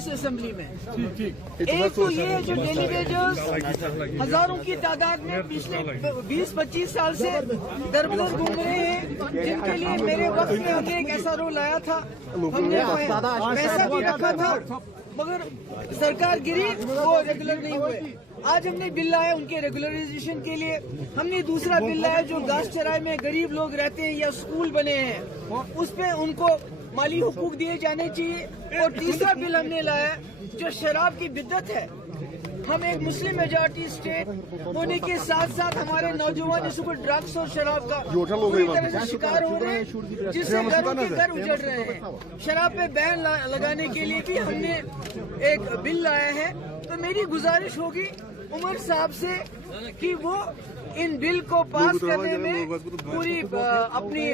इस असेंबली में। एक तो ये है जो डेलीगेटर्स हजारों की तादाद में पिछले 20-25 साल से दरबदर घूम रहे हैं, जिनके लिए मेरे वक्त में हमने एक ऐसा रोल लाया था, हमने पैसा भी रखा था, मगर सरकार गिरी, वो रेगुलर नहीं हुए। आज हमने बिल लाया उनके रेगुलराइजेशन के लिए। हमने दूसरा बिल लाया जो घास चराई में गरीब लोग रहते हैं या स्कूल बने हैं उस पे उनको माली हुकूक दिए जाने चाहिए। और तीसरा बिल हमने लाया जो शराब की बिद्दत है। हम एक मुस्लिम मेजॉरिटी स्टेट होने के साथ साथ हमारे नौजवान इस पर ड्रग्स और शराब का पूरी तरह से शिकार हो रहे हैं, जिससे घरों के घर उजड़ रहे हैं। शराब पे बैन लगाने के लिए भी हमने एक बिल लाया है। तो मेरी गुजारिश होगी उमर साहब से कि वो इन बिल को पास करने में पूरी अपनी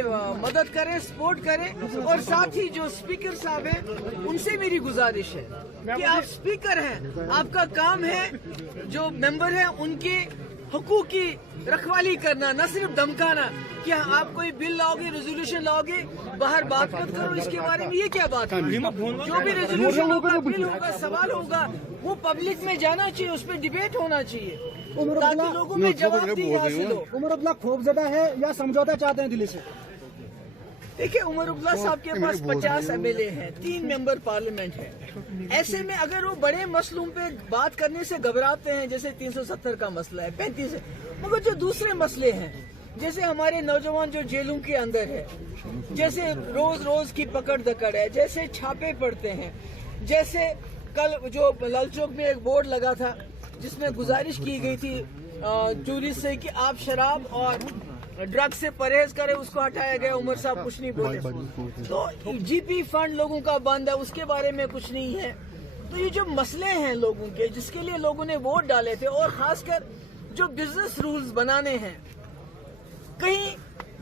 मदद करें, सपोर्ट करें। और साथ ही जो स्पीकर साहब हैं उनसे मेरी गुजारिश है कि आप स्पीकर हैं, आपका काम है जो मेंबर हैं उनके हुकूक की रखवाली करना, न सिर्फ धमकाना कि आप कोई बिल लाओगे, रेजोल्यूशन लाओगे, बाहर बात मत करो इसके बारे में। ये क्या बात है? जो भी रेजोल्यूशन होगा, बिल होगा, सवाल होगा, वो पब्लिक में जाना चाहिए, उस पर डिबेट होना चाहिए ताकि लोगों में जवाबदेही हासिल हो। उमर अब्दुल्ला खौफजदा है या समझौता चाहते हैं दिल्ली से? देखिए, उमर अब्दुल्ला साहब के पास 50 MLA हैं, 3 मेंबर पार्लियामेंट है। ऐसे में अगर वो बड़े मसलों पे बात करने से घबराते हैं, जैसे 370 का मसला है, 35 है, मगर जो दूसरे मसले हैं जैसे हमारे नौजवान जो जेलों के अंदर है, जैसे रोज रोज की पकड़ दकड़ है, जैसे छापे पड़ते हैं, जैसे कल जो लाल चौक में एक बोर्ड लगा था जिसमें गुजारिश की गई थी टूरिस्ट से कि आप शराब और ड्रग्स से परहेज करें, उसको हटाया गया। उमर साहब कुछ नहीं बोले। तो GP फंड लोगों का बंद है, उसके बारे में कुछ नहीं है। तो ये जो मसले हैं लोगों के, जिसके लिए लोगों ने वोट डाले थे, और खासकर जो बिजनेस रूल्स बनाने हैं, कहीं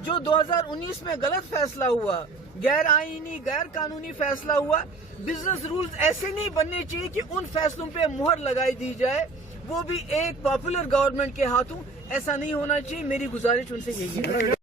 जो 2019 में गलत फैसला हुआ, गैर आईनी गैर कानूनी फैसला हुआ, बिजनेस रूल्स ऐसे नहीं बनने चाहिए कि उन फैसलों पे मुहर लगाई दी जाए, वो भी एक पॉपुलर गवर्नमेंट के हाथों। ऐसा नहीं होना चाहिए। मेरी गुजारिश उनसे यही है।